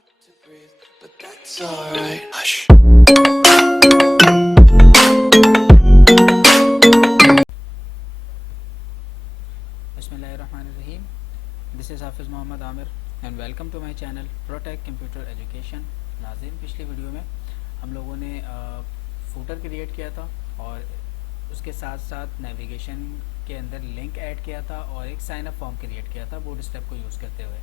to breathe, but that's alright. Hush. Bismillahirrahmanirrahim. This is Hafiz Mohammad Aamir and welcome to my channel Protech Computer Education. नाज़रीन, पिछली video में हम लोगों ने फूटर क्रिएट किया था और उसके साथ साथ नेविगेशन के अंदर लिंक ऐड किया था और एक साइन अप फॉर्म क्रिएट किया था बूट स्टेप को यूज़ करते हुए।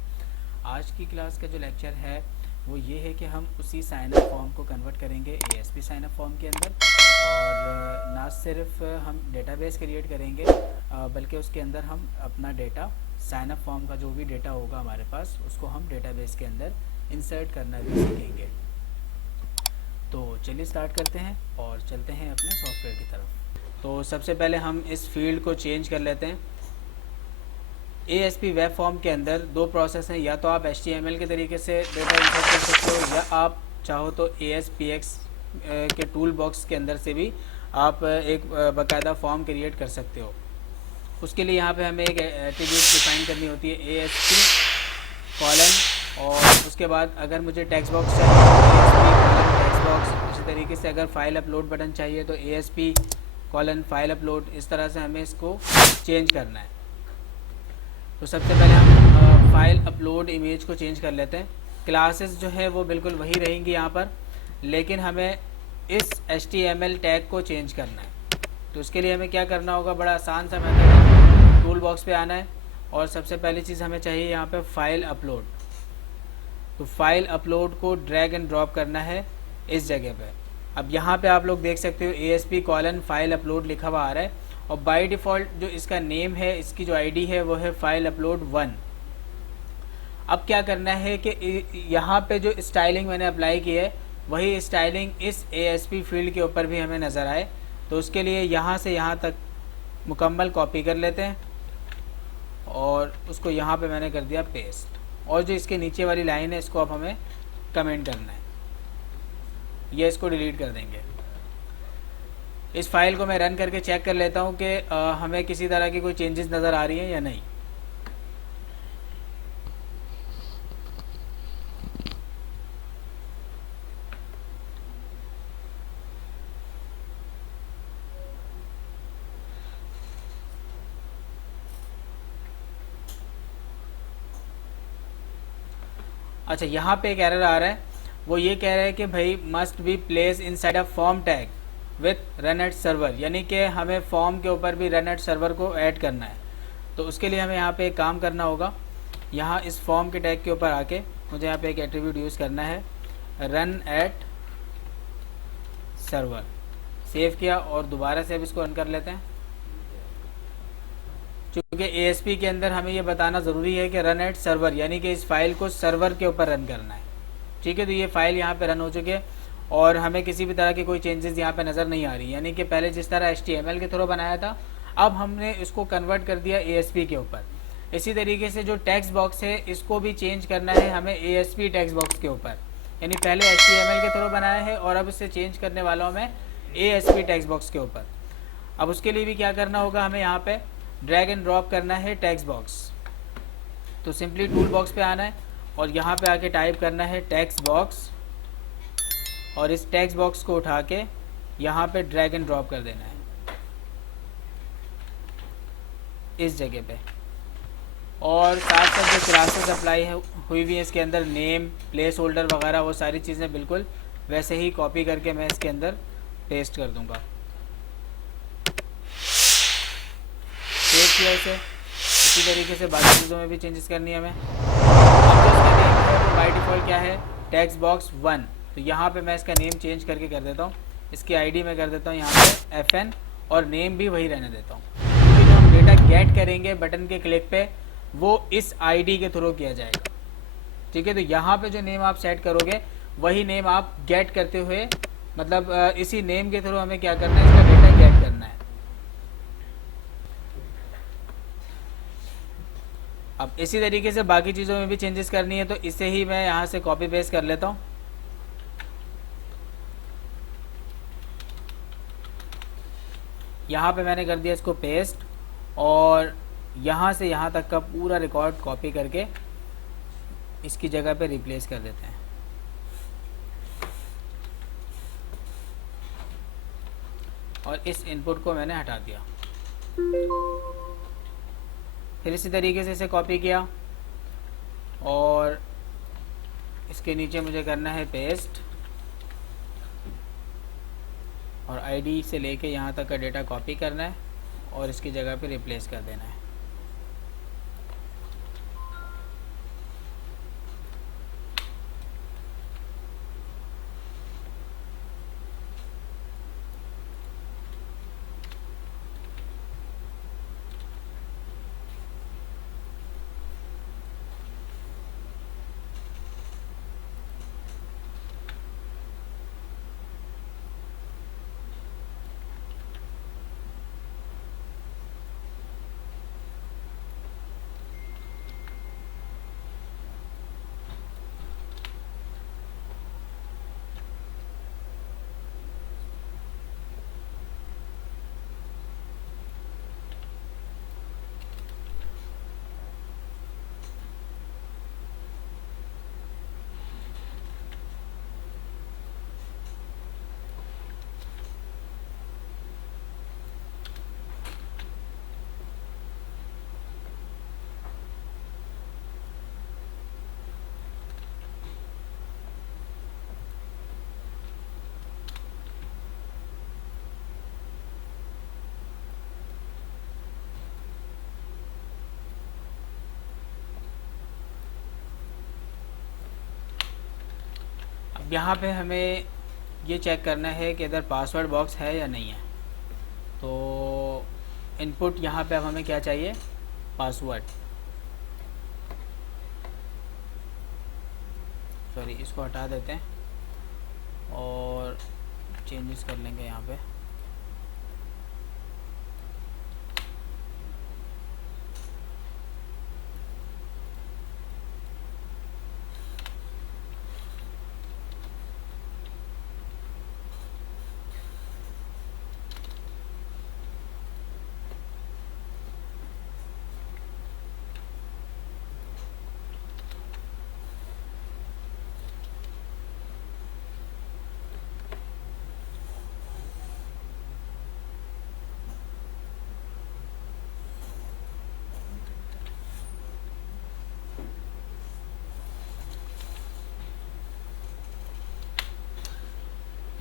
आज की क्लास का जो लेक्चर है वो ये है कि हम उसी साइन अप फॉर्म को कन्वर्ट करेंगे ASP साइन अप फॉर्म के अंदर, और ना सिर्फ हम डेटाबेस क्रिएट करेंगे बल्कि उसके अंदर हम अपना डेटा साइन अप फॉर्म का जो भी डेटा होगा हमारे पास उसको हम डेटाबेस के अंदर इंसर्ट करना भी सीखेंगे। तो चलिए स्टार्ट करते हैं और चलते हैं अपने सॉफ्टवेयर की तरफ। तो सबसे पहले हम इस फील्ड को चेंज कर लेते हैं। ASP वेब फॉर्म के अंदर दो प्रोसेस हैं, या तो आप HTML के तरीके से डेटा इंसर्ट कर सकते हो या आप चाहो तो ASPX के टूल बॉक्स के अंदर से भी आप एक बाकायदा फॉर्म क्रिएट कर सकते हो। उसके लिए यहाँ पे हमें एक एट्रीब्यूट डिफाइन करनी होती है ASP कॉलन, और उसके बाद अगर मुझे टेक्स्ट बॉक्स चाहिए तो ASP कॉलन टेक्स्ट बॉक्स। इसी तरीके से अगर फाइल अपलोड बटन चाहिए तो ASP कॉलन फाइल अपलोड। इस तरह से हमें इसको चेंज करना है। तो सबसे पहले हम फाइल अपलोड इमेज को चेंज कर लेते हैं। क्लासेस जो है वो बिल्कुल वही रहेंगी यहाँ पर, लेकिन हमें इस HTML टैग को चेंज करना है। तो उसके लिए हमें क्या करना होगा, बड़ा आसान सा मेथड है। टूल बॉक्स पे आना है और सबसे पहली चीज़ हमें चाहिए यहाँ पे फाइल अपलोड। तो फाइल अपलोड को ड्रैग एंड ड्रॉप करना है इस जगह पे। अब यहाँ पे आप लोग देख सकते हो ASP कॉलन फाइल अपलोड लिखा हुआ आ रहा है, और बाय डिफ़ॉल्ट जो इसका नेम है, इसकी जो ID है वो है फाइल अपलोड 1। अब क्या करना है कि यहाँ पे जो स्टाइलिंग मैंने अप्लाई की है वही स्टाइलिंग इस ASP फील्ड के ऊपर भी हमें नज़र आए। तो उसके लिए यहाँ से यहाँ तक मुकम्मल कॉपी कर लेते हैं और उसको यहाँ पे मैंने कर दिया पेस्ट। और जो इसके नीचे वाली लाइन है इसको अब हमें कमेंट करना है, ये इसको डिलीट कर देंगे। इस फाइल को मैं रन करके चेक कर लेता हूँ कि हमें किसी तरह की कोई चेंजेस नज़र आ रही हैं या नहीं। अच्छा, यहाँ पे एक एरर आ रहा है, वो ये कह रहा है कि भाई must be place inside a form tag with run at server, यानी कि हमें फॉर्म के ऊपर भी रन एट सर्वर को ऐड करना है। तो उसके लिए हमें यहाँ पे एक काम करना होगा। यहाँ इस फॉर्म के टैग के ऊपर आके मुझे यहाँ पे एक एट्रीब्यूट यूज़ करना है, रन एट सर्वर। सेव किया और दोबारा से अब इसको रन कर लेते हैं। क्योंकि ASP के अंदर हमें ये बताना ज़रूरी है कि रन एट सर्वर, यानी कि इस फाइल को सर्वर के ऊपर रन करना है। ठीक है, तो ये फाइल यहाँ पे रन हो चुकी है और हमें किसी भी तरह की कोई चेंजेस यहाँ पे नज़र नहीं आ रही। यानी कि पहले जिस तरह HTML के थ्रू बनाया था, अब हमने इसको कन्वर्ट कर दिया ASP के ऊपर। इसी तरीके से जो टेक्स्ट बॉक्स है इसको भी चेंज करना है हमें ASP टेक्स्ट बॉक्स के ऊपर। यानी पहले HTML के थ्रू बनाया है और अब इसे चेंज करने वाला हूँ मैं ASP टेक्स्ट बॉक्स के ऊपर। अब उसके लिए भी क्या करना होगा, हमें यहाँ पे ड्रैग एंड ड्रॉप करना है टेक्स्ट बॉक्स। तो सिंपली टूल बॉक्स पे आना है और यहाँ पे आके टाइप करना है टेक्स्ट बॉक्स, और इस टेक्स्ट बॉक्स को उठा के यहाँ पे ड्रैग एंड ड्रॉप कर देना है इस जगह पे। और साथ साथ जो क्लासेस अप्लाई हुई हुई है इसके अंदर, नेम, प्लेस होल्डर वगैरह, वो सारी चीज़ें बिल्कुल वैसे ही कॉपी करके मैं इसके अंदर पेस्ट कर दूँगा। किया इसे। इसी तरीके से बाकी चीज़ों में भी चेंजेस करनी है हमें। अब जो इसका नेम है वो बाय डिफ़ॉल्ट क्या है, टेक्स्ट बॉक्स 1। तो यहाँ पे मैं इसका नेम चेंज करके कर देता हूँ। इसकी ID मैं कर देता हूँ यहाँ पे FN, और नेम भी वही रहने देता हूँ, क्योंकि जो हम डेटा गेट करेंगे बटन के क्लिक पे वो इस ID के थ्रू किया जाएगा। ठीक है, तो यहाँ पे जो नेम आप सेट करोगे वही नेम आप गेट करते हुए, मतलब इसी नेम के थ्रू हमें क्या करना है, इसका डेटा गेट करना है। अब इसी तरीके से बाकी चीज़ों में भी चेंजेस करनी है, तो इसे ही मैं यहाँ से कॉपी पेस्ट कर लेता हूँ। यहाँ पे मैंने कर दिया इसको पेस्ट, और यहाँ से यहाँ तक का पूरा रिकॉर्ड कॉपी करके इसकी जगह पे रिप्लेस कर देते हैं। और इस इनपुट को मैंने हटा दिया। फिर इसी तरीके से इसे कॉपी किया और इसके नीचे मुझे करना है पेस्ट और आईडी से लेके यहाँ तक का डेटा कॉपी करना है और इसकी जगह पे रिप्लेस कर देना है। अब यहाँ पे हमें ये चेक करना है कि इधर पासवर्ड बॉक्स है या नहीं है। तो इनपुट यहाँ पे अब हमें क्या चाहिए, पासवर्ड। सॉरी, इसको हटा देते हैं और चेंजेस कर लेंगे यहाँ पे।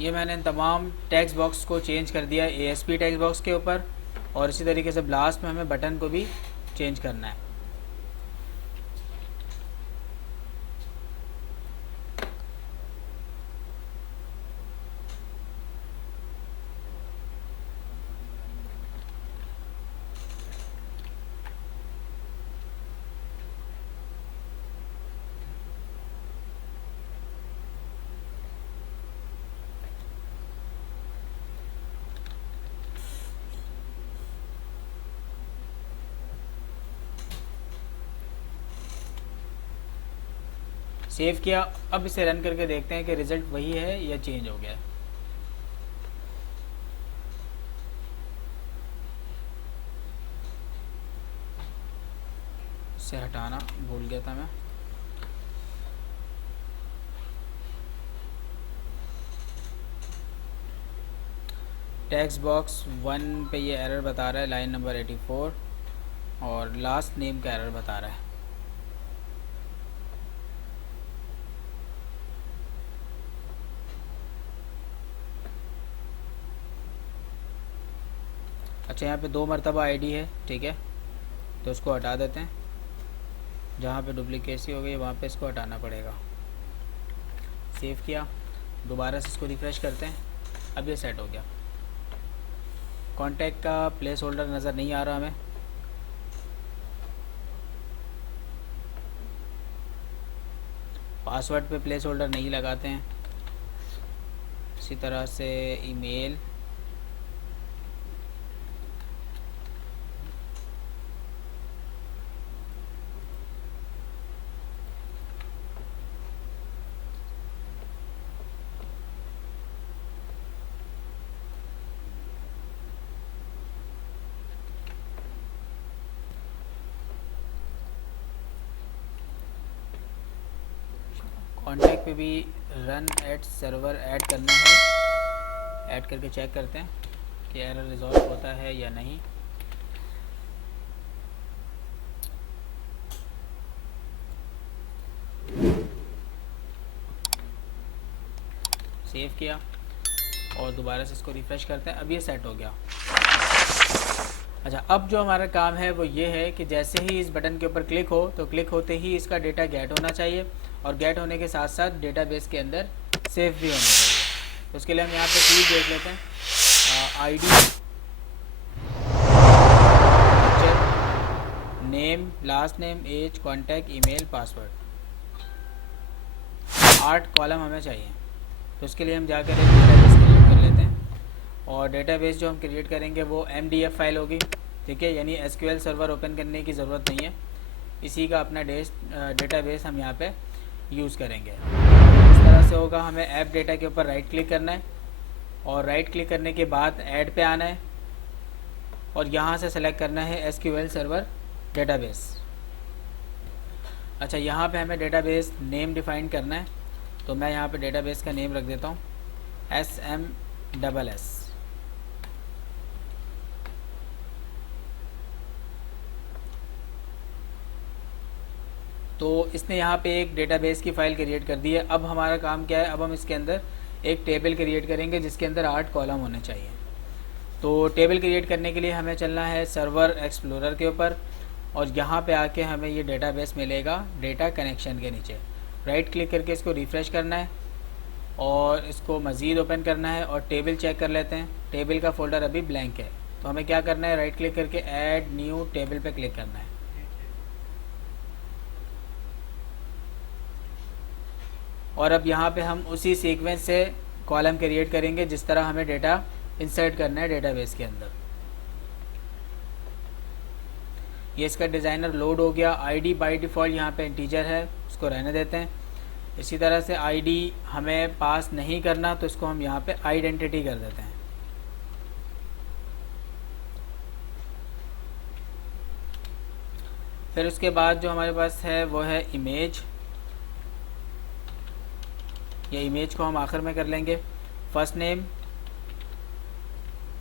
ये मैंने इन तमाम टेक्स्ट बॉक्स को चेंज कर दिया ASP टेक्स्ट बॉक्स के ऊपर और इसी तरीके से ब्लास्ट में हमें बटन को भी चेंज करना है। सेव किया। अब इसे रन करके देखते हैं कि रिज़ल्ट वही है या चेंज हो गया है। इसे हटाना भूल गया था मैं। टेक्स्ट बॉक्स 1 पे ये एरर बता रहा है, लाइन नंबर 84, और लास्ट नेम का एरर बता रहा है। अच्छा, यहाँ पे 2 मरतबा आईडी है, ठीक है, तो उसको हटा देते हैं। जहाँ पे डुप्लीकेसी हो गई वहाँ पे इसको हटाना पड़ेगा। सेव किया, दोबारा से इसको रिफ़्रेश करते हैं। अब ये सेट हो गया। कॉन्टैक्ट का प्लेस होल्डर नज़र नहीं आ रहा हमें। पासवर्ड पे प्लेस होल्डर नहीं लगाते हैं। इसी तरह से ईमेल, कॉन्टैक्ट पे भी रन एट सर्वर ऐड करना है। ऐड करके चेक करते हैं कि एरर रिजॉल्व होता है या नहीं। सेव किया और दोबारा से इसको रिफ़्रेश करते हैं। अब ये सेट हो गया। अच्छा, अब जो हमारा काम है वो ये है कि जैसे ही इस बटन के ऊपर क्लिक हो तो क्लिक होते ही इसका डेटा गेट होना चाहिए और गेट होने के साथ साथ डेटाबेस के अंदर सेव भी होना चाहिए। तो उसके लिए हम यहाँ पे चीज़ देख लेते हैं, ID, name, last name, age, contact, email, password, 8 column हमें चाहिए। तो उसके लिए हम जाकर एक डेटाबेस क्रिएट कर लेते हैं और डेटाबेस जो हम क्रिएट करेंगे वो MDF फाइल होगी, ठीक है, यानी SQL सर्वर ओपन करने की ज़रूरत नहीं है। इसी का अपना डेटाबेस हम यहाँ पे यूज़ करेंगे। इस तरह से होगा। हमें ऐप डेटा के ऊपर राइट क्लिक करना है और राइट क्लिक करने के बाद ऐड पे आना है और यहाँ से सेलेक्ट करना है SQL सर्वर डेटाबेस। अच्छा, यहाँ पे हमें डेटाबेस नेम डिफ़ाइन करना है, तो मैं यहाँ पे डेटाबेस का नेम रख देता हूँ SMSS। तो इसने यहाँ पे एक डेटाबेस की फ़ाइल क्रिएट कर दी है। अब हमारा काम क्या है, अब हम इसके अंदर एक टेबल क्रिएट करेंगे जिसके अंदर 8 कॉलम होने चाहिए। तो टेबल क्रिएट करने के लिए हमें चलना है सर्वर एक्सप्लोरर के ऊपर और यहाँ पे आके हमें ये डेटाबेस मिलेगा डेटा कनेक्शन के नीचे। राइट क्लिक करके इसको रिफ़्रेश करना है और इसको मज़ीद ओपन करना है और टेबल चेक कर लेते हैं। टेबल का फ़ोल्डर अभी ब्लैंक है, तो हमें क्या करना है, राइट क्लिक करके ऐड न्यू टेबल पे क्लिक करना है। और अब यहाँ पे हम उसी सीक्वेंस से कॉलम क्रिएट करेंगे जिस तरह हमें डेटा इंसर्ट करना है डेटाबेस के अंदर। ये इसका डिज़ाइनर लोड हो गया। आईडी बाय डिफ़ॉल्ट यहाँ पे इंटीजर है, उसको रहने देते हैं। इसी तरह से आईडी हमें पास नहीं करना, तो इसको हम यहाँ पे आइडेंटिटी कर देते हैं। फिर उसके बाद जो हमारे पास है वो है इमेज। ये इमेज को हम आखिर में कर लेंगे। फर्स्ट नेम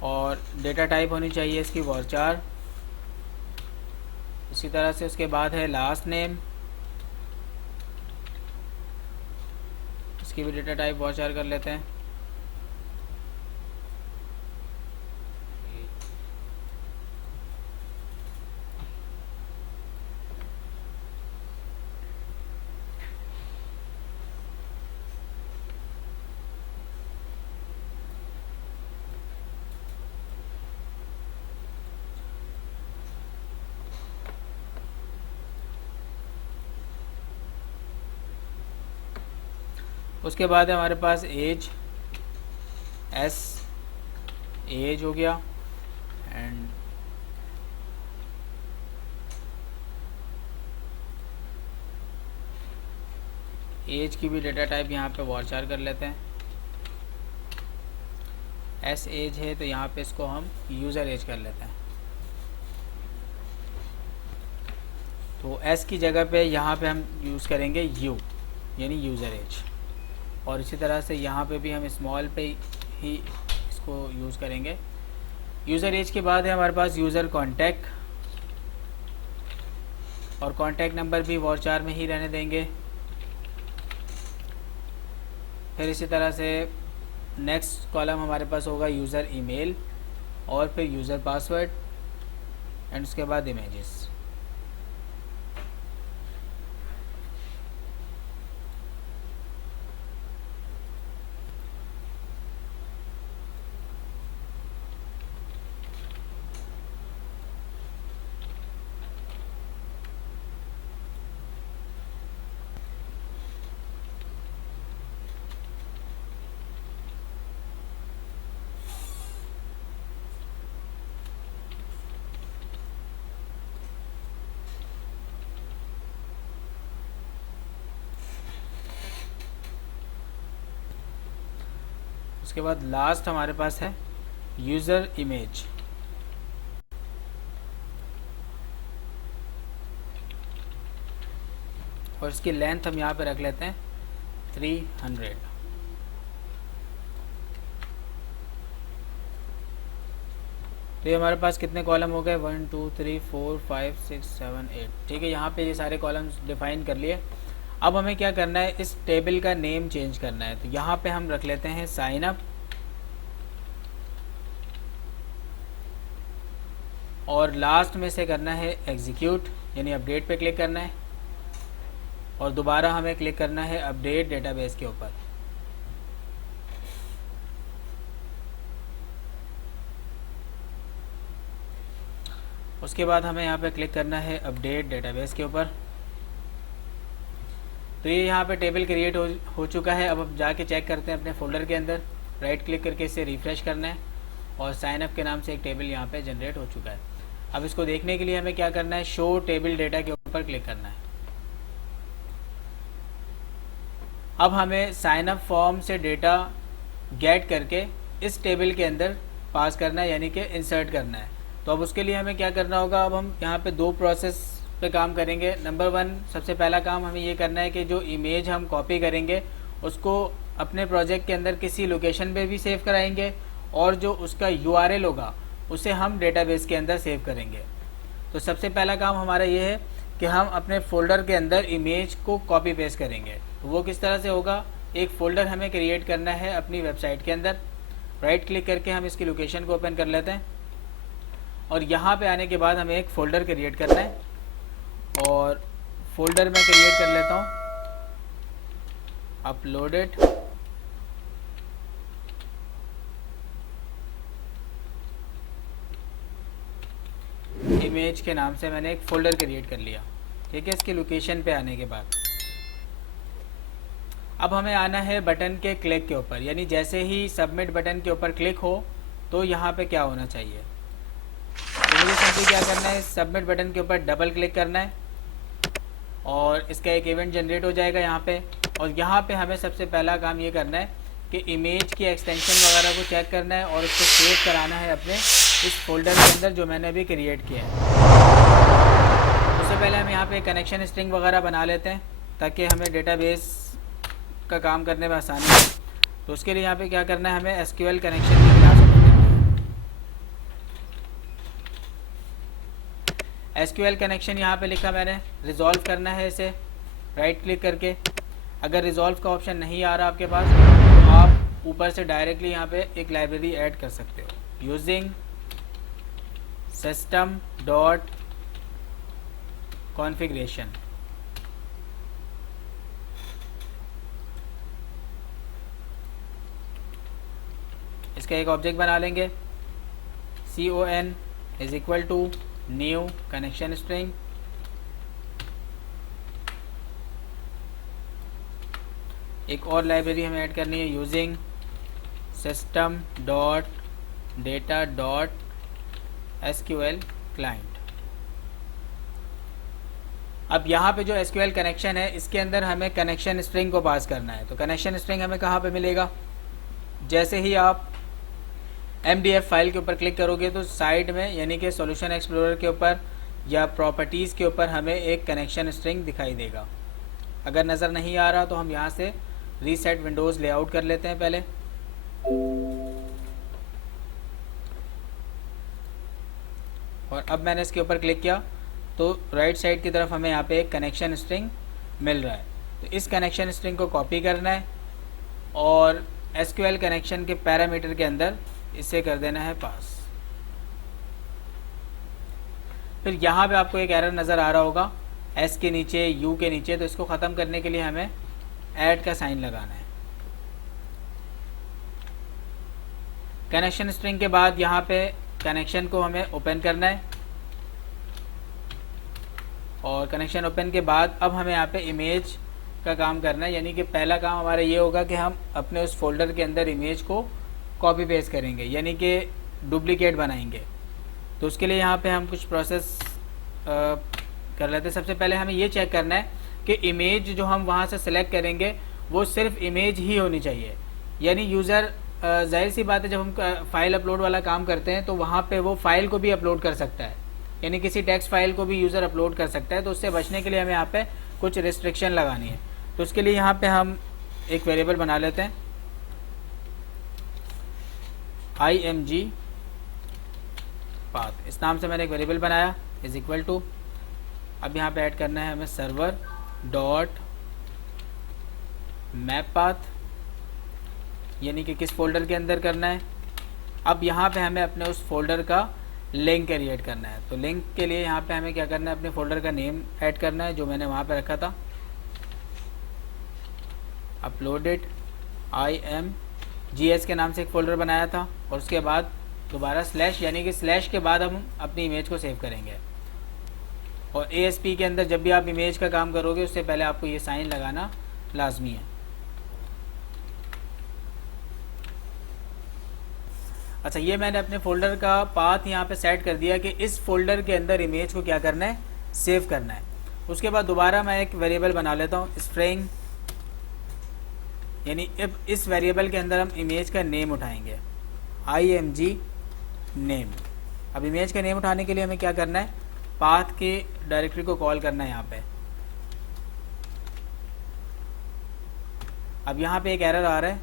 और डेटा टाइप होनी चाहिए इसकी varchar। इसी तरह से उसके बाद है लास्ट नेम, इसकी भी डेटा टाइप varchar कर लेते हैं। उसके बाद है हमारे पास एज, एज हो गया एंड एज की भी डेटा टाइप यहाँ पे varchar कर लेते हैं। एज है तो यहाँ पे इसको हम यूज़र एज कर लेते हैं। तो एस की जगह पे यहाँ पे हम यूज़ करेंगे यू, यानी यूज़र एज। और इसी तरह से यहाँ पे भी हम स्मॉल पे ही इसको यूज़ करेंगे। यूज़र एज के बाद है हमारे पास यूज़र कॉन्टैक्ट और कॉन्टैक्ट नंबर भी varchar में ही रहने देंगे। फिर इसी तरह से नेक्स्ट कॉलम हमारे पास होगा यूज़र ईमेल और फिर यूज़र पासवर्ड एंड उसके बाद इमेजेस। उसके बाद लास्ट हमारे पास है यूज़र इमेज। और इसकी लेंथ हम यहाँ पे रख लेते हैं 300। तो ये हमारे पास कितने कॉलम हो गए, 1 2 3 4 5 6 7 8, ठीक है। यहाँ पे ये सारे कॉलम्स डिफाइन कर लिए। अब हमें क्या करना है, इस टेबल का नेम चेंज करना है। तो यहाँ पे हम रख लेते हैं साइन अप, और लास्ट में से करना है एग्जीक्यूट, यानी अपडेट पे क्लिक करना है, और दोबारा हमें क्लिक करना है अपडेट डेटाबेस के ऊपर। उसके बाद हमें यहाँ पे क्लिक करना है अपडेट डेटाबेस के ऊपर। तो ये यहाँ पे टेबल क्रिएट हो चुका है। अब हम जाके चेक करते हैं अपने फोल्डर के अंदर, राइट क्लिक करके इसे रिफ़्रेश करना है, और साइन अप के नाम से एक टेबल यहाँ पे जनरेट हो चुका है। अब इसको देखने के लिए हमें क्या करना है, शो टेबल डेटा के ऊपर क्लिक करना है। अब हमें साइन अप फॉर्म से डेटा गेट करके इस टेबल के अंदर पास करना है, यानी कि इंसर्ट करना है। तो अब उसके लिए हमें क्या करना होगा, अब हम यहाँ पे 2 प्रोसेस पे काम करेंगे। नंबर 1, सबसे पहला काम हमें ये करना है कि जो इमेज हम कॉपी करेंगे उसको अपने प्रोजेक्ट के अंदर किसी लोकेशन पे भी सेव कराएंगे, और जो उसका URL होगा उसे हम डेटाबेस के अंदर सेव करेंगे। तो सबसे पहला काम हमारा ये है कि हम अपने फ़ोल्डर के अंदर इमेज को कॉपी पेस्ट करेंगे। तो वो किस तरह से होगा, एक फ़ोल्डर हमें क्रिएट करना है अपनी वेबसाइट के अंदर। राइट क्लिक करके हम इसकी लोकेशन को ओपन कर लेते हैं, और यहाँ पे आने के बाद हमें एक फ़ोल्डर क्रिएट करना है, और फोल्डर में क्रिएट कर लेता हूँ अपलोडेड। इमेज के नाम से मैंने एक फ़ोल्डर क्रिएट कर लिया, ठीक है। इसकी लोकेशन पे आने के बाद अब हमें आना है बटन के क्लिक के ऊपर, यानी जैसे ही सबमिट बटन के ऊपर क्लिक हो तो यहाँ पे क्या होना चाहिए। तो मुझे सिंपली क्या करना है, सबमिट बटन के ऊपर डबल क्लिक करना है, और इसका एक इवेंट जनरेट हो जाएगा यहाँ पे। और यहाँ पे हमें सबसे पहला काम ये करना है कि इमेज की एक्सटेंशन वगैरह को चेक करना है, और उसको सेव कराना है अपने इस फोल्डर के अंदर जो मैंने अभी क्रिएट किया है। उससे पहले हम यहाँ पे कनेक्शन स्ट्रिंग वगैरह बना लेते हैं, ताकि हमें डेटाबेस का काम करने में आसानी हो। तो उसके लिए यहाँ पे क्या करना है, हमें SQL कनेक्शन की क्लास ओपन करनी है। SQL कनेक्शन यहाँ पे लिखा मैंने, रिजॉल्व करना है इसे राइट क्लिक करके। अगर रिजॉल्व का ऑप्शन नहीं आ रहा आपके पास, तो आप ऊपर से डायरेक्टली यहाँ पे एक लाइब्रेरी ऐड कर सकते हो, यूजिंग सिस्टम डॉट कॉन्फ़िगरेशन। इसका एक ऑब्जेक्ट बना लेंगे, CON = न्यू कनेक्शन स्ट्रिंग। एक और लाइब्रेरी हमें ऐड करनी है, using system dot data dot SQL client. अब यहाँ पे जो SQL कनेक्शन है, इसके अंदर हमें कनेक्शन स्ट्रिंग को पास करना है। तो कनेक्शन स्ट्रिंग हमें कहाँ पे मिलेगा, जैसे ही आप MDF फाइल के ऊपर क्लिक करोगे तो साइड में, यानी कि सॉल्यूशन एक्सप्लोरर के ऊपर या प्रॉपर्टीज़ के ऊपर हमें एक कनेक्शन स्ट्रिंग दिखाई देगा। अगर नज़र नहीं आ रहा तो हम यहाँ से रीसेट विंडोज़ लेआउट कर लेते हैं पहले। और अब मैंने इसके ऊपर क्लिक किया तो राइट साइड की तरफ हमें यहाँ पे एक कनेक्शन स्ट्रिंग मिल रहा है। तो इस कनेक्शन स्ट्रिंग को कॉपी करना है, और SQL कनेक्शन के पैरामीटर के अंदर इसे कर देना है पास। फिर यहाँ पे आपको एक एरर नज़र आ रहा होगा S के नीचे, U के नीचे, तो इसको ख़त्म करने के लिए हमें ऐड का साइन लगाना है। कनेक्शन स्ट्रिंग के बाद यहाँ पे कनेक्शन को हमें ओपन करना है, और कनेक्शन ओपन के बाद अब हमें यहाँ पे इमेज का काम करना है। यानी कि पहला काम हमारा ये होगा कि हम अपने उस फोल्डर के अंदर इमेज को कॉपी पेस्ट करेंगे, यानी कि डुप्लीकेट बनाएंगे। तो उसके लिए यहाँ पे हम कुछ प्रोसेस कर लेते हैं। सबसे पहले हमें ये चेक करना है कि इमेज जो हम वहाँ से सेलेक्ट करेंगे वो सिर्फ इमेज ही होनी चाहिए। यानी यूज़र, जाहिर सी बात है, जब हम फाइल अपलोड वाला काम करते हैं तो वहाँ पे वो फाइल को भी अपलोड कर सकता है, यानी किसी टेक्स्ट फाइल को भी यूज़र अपलोड कर सकता है। तो उससे बचने के लिए हमें यहाँ पे कुछ रिस्ट्रिक्शन लगानी है। तो उसके लिए यहाँ पे हम एक वेरिएबल बना लेते हैं, img पाथ, इस नाम से मैंने एक वेरिएबल बनाया इज इक्वल टू, अब यहाँ पे ऐड करना है हमें सर्वर डॉट मैप पाथ, यानी कि किस फोल्डर के अंदर करना है। अब यहाँ पे हमें अपने उस फोल्डर का लिंक क्रिएट करना है, तो लिंक के लिए यहाँ पे हमें क्या करना है, अपने फोल्डर का नेम ऐड करना है जो मैंने वहाँ पे रखा था, अपलोडेड IMGS के नाम से एक फ़ोल्डर बनाया था, और उसके बाद दोबारा स्लैश, यानी कि स्लैश के बाद हम अपनी इमेज को सेव करेंगे। और ASP के अंदर जब भी आप इमेज का काम करोगे उससे पहले आपको ये साइन लगाना लाजमी है। अच्छा, ये मैंने अपने फ़ोल्डर का पाथ यहाँ पे सेट कर दिया कि इस फोल्डर के अंदर इमेज को क्या करना है, सेव करना है। उसके बाद दोबारा मैं एक वेरिएबल बना लेता हूँ स्ट्रिंग, यानी अब इस वेरिएबल के अंदर हम इमेज का नेम उठाएंगे, IMG नेम। अब इमेज का नेम उठाने के लिए हमें क्या करना है, पाथ के डायरेक्टरी को कॉल करना है यहाँ पे। अब यहाँ पे एक एरर आ रहा है,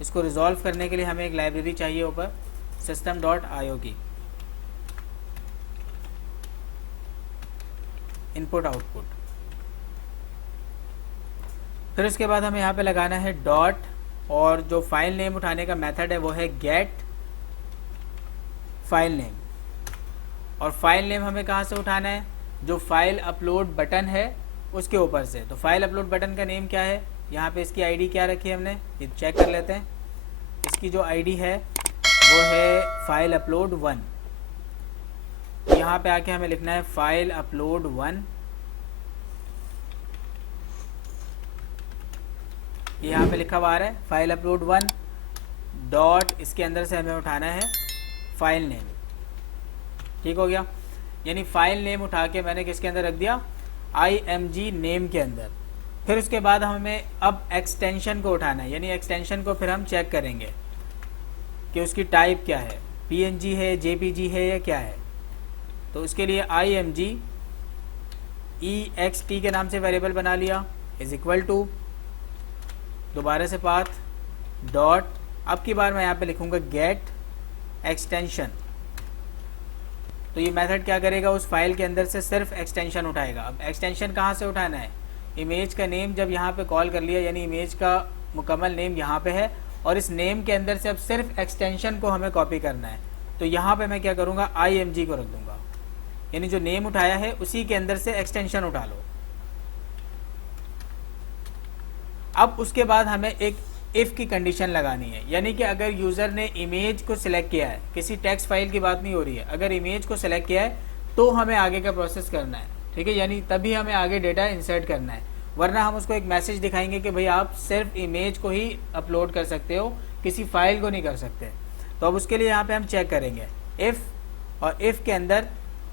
इसको रिजॉल्व करने के लिए हमें एक लाइब्रेरी चाहिए ऊपर, system.io की, इनपुट आउटपुट। फिर उसके बाद हमें यहाँ पे लगाना है डॉट, और जो फाइल नेम उठाने का मेथड है वो है गेट फाइल नेम। और फाइल नेम हमें कहाँ से उठाना है, जो फाइल अपलोड बटन है उसके ऊपर से। तो फाइल अपलोड बटन का नेम क्या है, यहाँ पे इसकी आईडी क्या रखी है हमने, ये चेक कर लेते हैं। इसकी जो आईडी है वो है फाइल अपलोड 1। यहाँ पे आके हमें लिखना है फाइल अपलोड 1, यहाँ पे लिखा हुआ आ रहा है फाइल अपलोड 1 डॉट, इसके अंदर से हमें उठाना है फाइल नेम। ठीक हो गया, यानी फाइल नेम उठा के मैंने किसके अंदर रख दिया, IMG नेम के अंदर। फिर उसके बाद हमें अब एक्सटेंशन को उठाना है, यानी एक्सटेंशन को फिर हम चेक करेंगे कि उसकी टाइप क्या है, PNG है, JPG है या क्या है। तो उसके लिए IMG EXT के नाम से वेरिएबल बना लिया इज इक्वल टू, दोबारा से पाथ डॉट, अब की बार मैं यहाँ पे लिखूँगा गेट एक्सटेंशन। तो ये मेथड क्या करेगा, उस फाइल के अंदर से सिर्फ एक्सटेंशन उठाएगा। अब एक्सटेंशन कहाँ से उठाना है, इमेज का नेम जब यहाँ पे कॉल कर लिया, यानी इमेज का मुकम्मल नेम यहाँ पे है, और इस नेम के अंदर से अब सिर्फ एक्सटेंशन को हमें कॉपी करना है। तो यहाँ पे मैं क्या करूँगा, IMG को रख दूँगा, यानी जो नेम उठाया है उसी के अंदर से एक्सटेंशन उठा लो। अब उसके बाद हमें एक इफ़ की कंडीशन लगानी है, यानी कि अगर यूज़र ने इमेज को सिलेक्ट किया है, किसी टेक्स्ट फाइल की बात नहीं हो रही है, अगर इमेज को सिलेक्ट किया है तो हमें आगे का प्रोसेस करना है। ठीक है, यानी तभी हमें आगे डेटा इंसर्ट करना है, वरना हम उसको एक मैसेज दिखाएंगे कि भाई आप सिर्फ इमेज को ही अपलोड कर सकते हो, किसी फाइल को नहीं कर सकते। तो अब उसके लिए यहाँ पे हम चेक करेंगे इफ़, और इफ़ के अंदर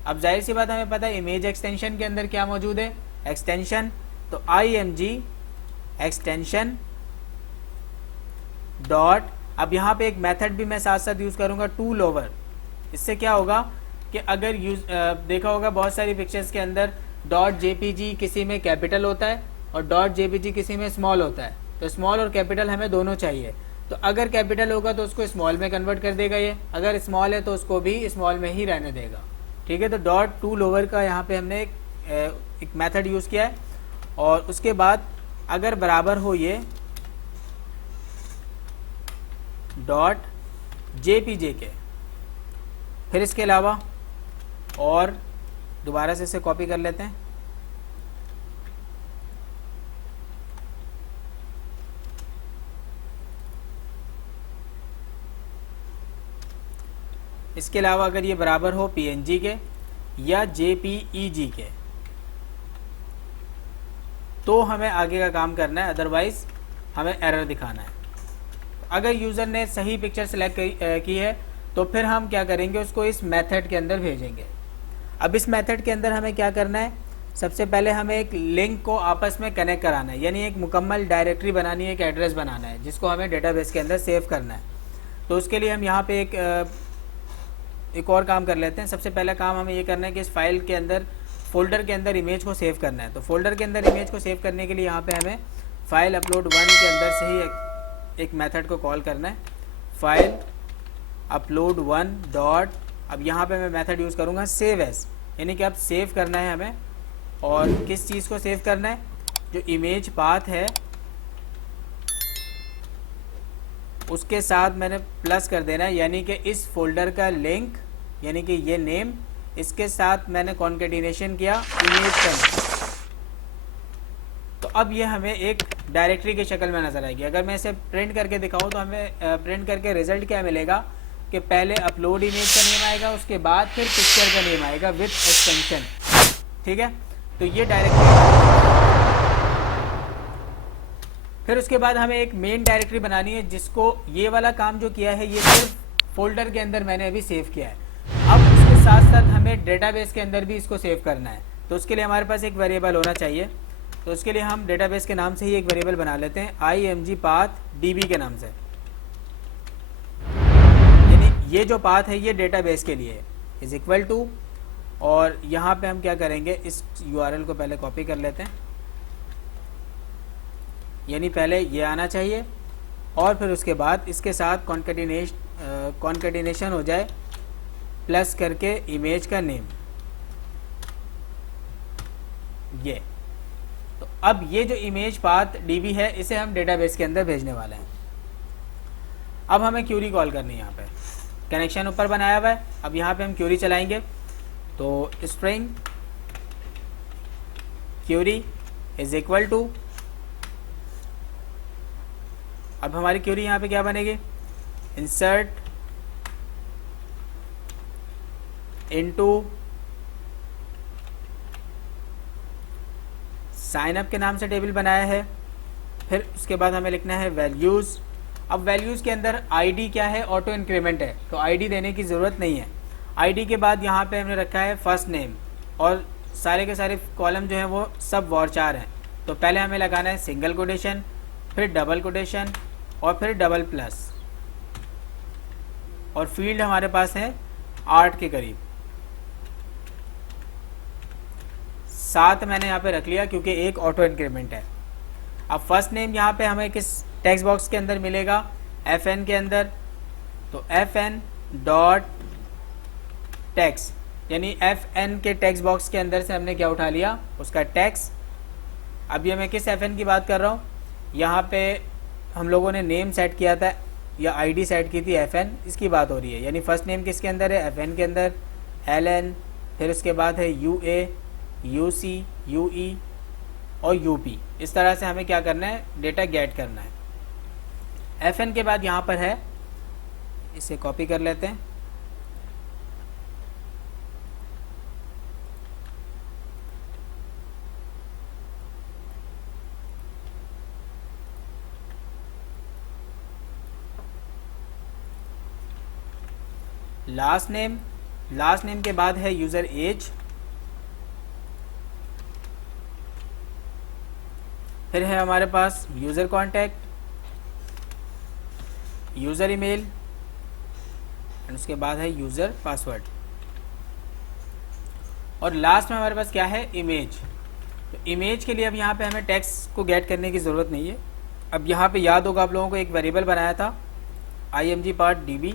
अब जाहिर सी बात हमें पता है इमेज एक्सटेंशन के अंदर क्या मौजूद है, एक्सटेंशन। तो IMG एक्सटेंशन डॉट, अब यहाँ पे एक मेथड भी मैं साथ साथ यूज़ करूँगा टू लोअर। इससे क्या होगा कि अगर देखा होगा बहुत सारी पिक्चर्स के अंदर .jpg किसी में कैपिटल होता है और .jpg किसी में स्मॉल होता है, तो स्मॉल और कैपिटल हमें दोनों चाहिए। तो अगर कैपिटल होगा तो उसको स्मॉल में कन्वर्ट कर देगा ये, अगर स्मॉल है तो उसको भी स्मॉल में ही रहने देगा। ठीक है, तो डॉट टू लोअर का यहाँ पे हमने एक मेथड यूज़ किया है। और उसके बाद अगर बराबर हो ये .jpg के, फिर इसके अलावा और दोबारा से इसे कॉपी कर लेते हैं, इसके अलावा अगर ये बराबर हो PNG के या JPEG के तो हमें आगे का काम करना है, अदरवाइज हमें एरर दिखाना है। अगर यूज़र ने सही पिक्चर सेलेक्ट की है तो फिर हम क्या करेंगे, उसको इस मेथड के अंदर भेजेंगे। अब इस मेथड के अंदर हमें क्या करना है, सबसे पहले हमें एक लिंक को आपस में कनेक्ट कराना है, यानी एक मुकम्मल डायरेक्टरी बनानी है, एक एड्रेस बनाना है जिसको हमें डेटाबेस के अंदर सेव करना है। तो उसके लिए हम यहाँ पे एक और काम कर लेते हैं। सबसे पहला काम हमें ये करना है कि इस फाइल के अंदर, फोल्डर के अंदर इमेज को सेव करना है। तो फोल्डर के अंदर इमेज को सेव करने के लिए यहाँ पे हमें फाइल अपलोड 1 के अंदर से ही एक मेथड को कॉल करना है, फाइल अपलोड 1 डॉट अब यहाँ पे मैं मेथड यूज़ करूँगा सेव एज, यानी कि अब सेव करना है हमें। और किस चीज़ को सेव करना है? जो इमेज पाथ है उसके साथ मैंने प्लस कर देना है, यानी कि इस फोल्डर का लिंक, यानी कि ये नेम, इसके साथ मैंने कॉन्केटिनेशन किया इमेज का नेम। तो अब ये हमें एक डायरेक्टरी की शक्ल में नज़र आएगी। अगर मैं इसे प्रिंट करके दिखाऊं तो हमें प्रिंट करके रिजल्ट क्या मिलेगा कि पहले अपलोड इमेज का नेम आएगा, उसके बाद फिर पिक्चर का नेम आएगा विथ एक्सटेंशन। ठीक है, तो ये डायरेक्टरी। फिर उसके बाद हमें एक मेन डायरेक्टरी बनानी है, जिसको ये वाला काम जो किया है ये सिर्फ फोल्डर के अंदर मैंने अभी सेव किया है। अब उसके साथ साथ हमें डेटाबेस के अंदर भी इसको सेव करना है। तो उसके लिए हमारे पास एक वेरिएबल होना चाहिए। तो उसके लिए हम डेटाबेस के नाम से ही एक वेरिएबल बना लेते हैं, img path db के नाम से। यानी ये जो पाथ है ये डेटाबेस के लिए इज इक्वल टू, और यहाँ पे हम क्या करेंगे, इस URL को पहले कॉपी कर लेते हैं, यानी पहले ये आना चाहिए और फिर उसके बाद इसके साथ कॉन्केटिनेशन हो जाए प्लस करके इमेज का नेम, ये। तो अब ये जो इमेज पाथ db है इसे हम डेटाबेस के अंदर भेजने वाले हैं। अब हमें क्यूरी कॉल करनी है। यहाँ पे कनेक्शन ऊपर बनाया हुआ है, अब यहाँ पे हम क्यूरी चलाएंगे। तो string query is equal to, अब हमारी क्यूरी यहाँ पे क्या बनेगी, इंसर्ट इनटू साइन अप के नाम से टेबल बनाया है। फिर उसके बाद हमें लिखना है वैल्यूज़। अब वैल्यूज़ के अंदर आईडी क्या है, ऑटो इंक्रीमेंट है, तो आईडी देने की ज़रूरत नहीं है। आईडी के बाद यहाँ पे हमने रखा है फर्स्ट नेम, और सारे के सारे कॉलम जो हैं वो सब वॉरचार हैं। तो पहले हमें लगाना है सिंगल कोटेशन, फिर डबल कोटेशन और फिर डबल प्लस, और फील्ड हमारे पास है 8 के करीब। 7 मैंने यहाँ पे रख लिया क्योंकि एक ऑटो इंक्रीमेंट है। अब फर्स्ट नेम यहाँ पे हमें किस टेक्स्ट बॉक्स के अंदर मिलेगा, fn के अंदर। तो fn डॉट टेक्स्ट, यानी fn के टेक्स्ट बॉक्स के अंदर से हमने क्या उठा लिया, उसका टेक्स्ट। अब ये मैं किस fn की बात कर रहा हूँ, यहाँ पे हम लोगों ने नेम सेट किया था या आईडी सेट की थी fn, इसकी बात हो रही है। यानी फर्स्ट नेम किसके अंदर है, fn के अंदर, ln, फिर उसके बाद है ua, uc, ue और up। इस तरह से हमें क्या करना है, डेटा गेट करना है। fn के बाद यहाँ पर है, इसे कॉपी कर लेते हैं, लास्ट नेम के बाद है यूज़र एज, फिर है हमारे पास user contact, user email, and उसके बाद है यूज़र पासवर्ड, और लास्ट में हमारे पास क्या है, इमेज। तो इमेज के लिए अब यहाँ पे हमें टेक्स्ट को गेट करने की ज़रूरत नहीं है। अब यहाँ पे याद होगा आप लोगों को एक वेरिएबल बनाया था img path db,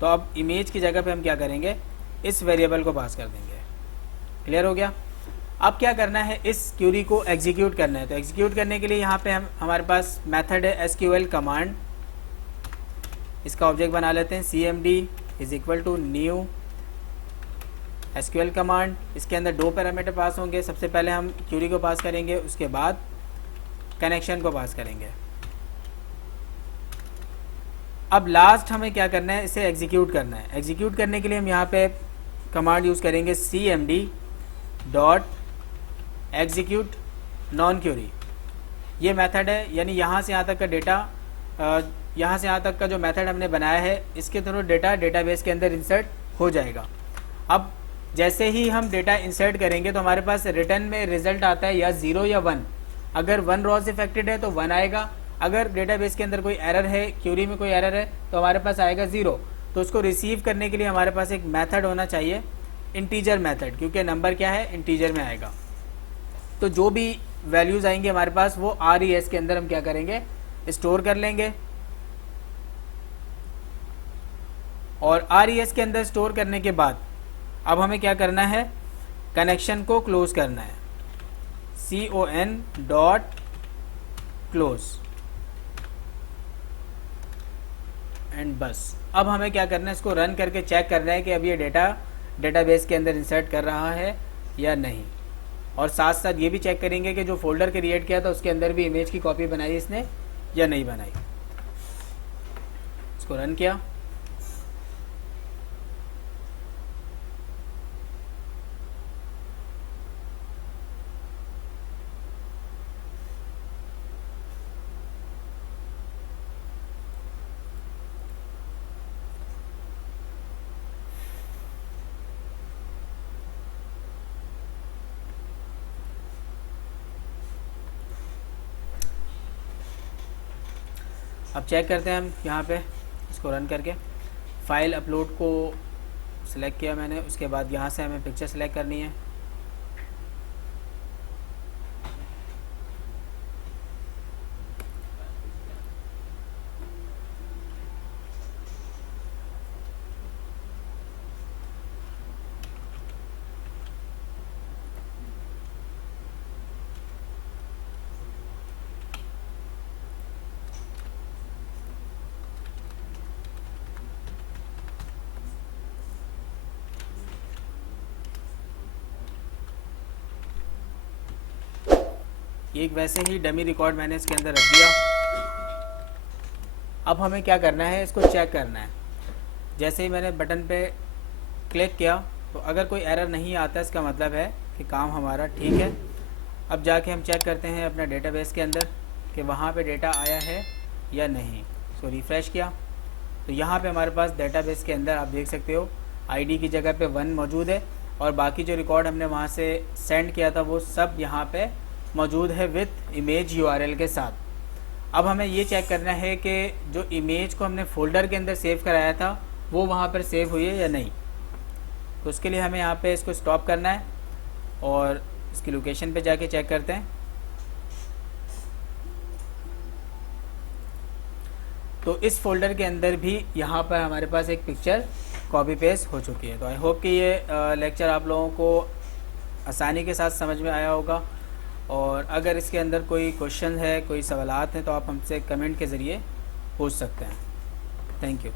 तो अब इमेज की जगह पे हम क्या करेंगे, इस वेरिएबल को पास कर देंगे। क्लियर हो गया। अब क्या करना है, इस क्यूरी को एग्जीक्यूट करना है। तो एग्जीक्यूट करने के लिए यहाँ पे हमारे पास मेथड है SQL कमांड, इसका ऑब्जेक्ट बना लेते हैं, cmd is equal to new SQL command. इसके अंदर 2 पैरामीटर पास होंगे, सबसे पहले हम क्यूरी को पास करेंगे, उसके बाद कनेक्शन को पास करेंगे। अब लास्ट हमें क्या करना है, इसे एग्जीक्यूट करना है। एग्जीक्यूट करने के लिए हम यहाँ पे कमांड यूज़ करेंगे cmd dot execute non query. ये मेथड है, यानी यहाँ से यहाँ तक का डेटा, यहाँ से यहाँ तक का जो मेथड हमने बनाया है, इसके थ्रू डेटा डेटाबेस के अंदर इंसर्ट हो जाएगा। अब जैसे ही हम डेटा इंसर्ट करेंगे तो हमारे पास रिटर्न में रिजल्ट आता है या 0 या 1। अगर 1 रॉज इफेक्टेड है तो 1 आएगा, अगर डेटाबेस के अंदर कोई एरर है, क्यूरी में कोई एरर है, तो हमारे पास आएगा 0। तो उसको रिसीव करने के लिए हमारे पास एक मेथड होना चाहिए, इंटीजर मेथड, क्योंकि नंबर क्या है, इंटीजर में आएगा। तो जो भी वैल्यूज़ आएंगे हमारे पास वो RES के अंदर हम क्या करेंगे, स्टोर कर लेंगे। और RES के अंदर स्टोर करने के बाद अब हमें क्या करना है, कनेक्शन को क्लोज करना है, con.close एंड बस। अब हमें क्या करना है, इसको रन करके चेक करना है कि अब ये डेटाबेस के अंदर इंसर्ट कर रहा है या नहीं। और साथ साथ ये भी चेक करेंगे कि जो फोल्डर क्रिएट किया था उसके अंदर भी इमेज की कॉपी बनाई इसने या नहीं बनाई। इसको रन किया, अब चेक करते हैं हम यहाँ पे इसको रन करके। फाइल अपलोड को सिलेक्ट किया मैंने, उसके बाद यहाँ से हमें पिक्चर सेलेक्ट करनी है। एक वैसे ही डमी रिकॉर्ड मैंने इसके अंदर रख दिया। अब हमें क्या करना है, इसको चेक करना है। जैसे ही मैंने बटन पे क्लिक किया तो अगर कोई एरर नहीं आता इसका मतलब है कि काम हमारा ठीक है। अब जाके हम चेक करते हैं अपना डेटाबेस के अंदर कि वहाँ पे डेटा आया है या नहीं। इसको रिफ़्रेश किया तो यहाँ पे हमारे पास डेटाबेस के अंदर आप देख सकते हो आईडी की जगह पे 1 मौजूद है और बाकी जो रिकॉर्ड हमने वहाँ से सेंड किया था वो सब यहाँ पे मौजूद है विथ इमेज URL के साथ। अब हमें ये चेक करना है कि जो इमेज को हमने फ़ोल्डर के अंदर सेव कराया था वो वहाँ पर सेव हुई है या नहीं। तो उसके लिए हमें यहाँ पे इसको स्टॉप करना है और इसकी लोकेशन पे जाके चेक करते हैं। तो इस फोल्डर के अंदर भी यहाँ पर हमारे पास एक पिक्चर कॉपी पेस्ट हो चुकी है। तो आई होप कि ये लेक्चर आप लोगों को आसानी के साथ समझ में आया होगा। और अगर इसके अंदर कोई क्वेश्चन है, कोई सवालात हैं तो आप हमसे कमेंट के ज़रिए पूछ सकते हैं। Thank you.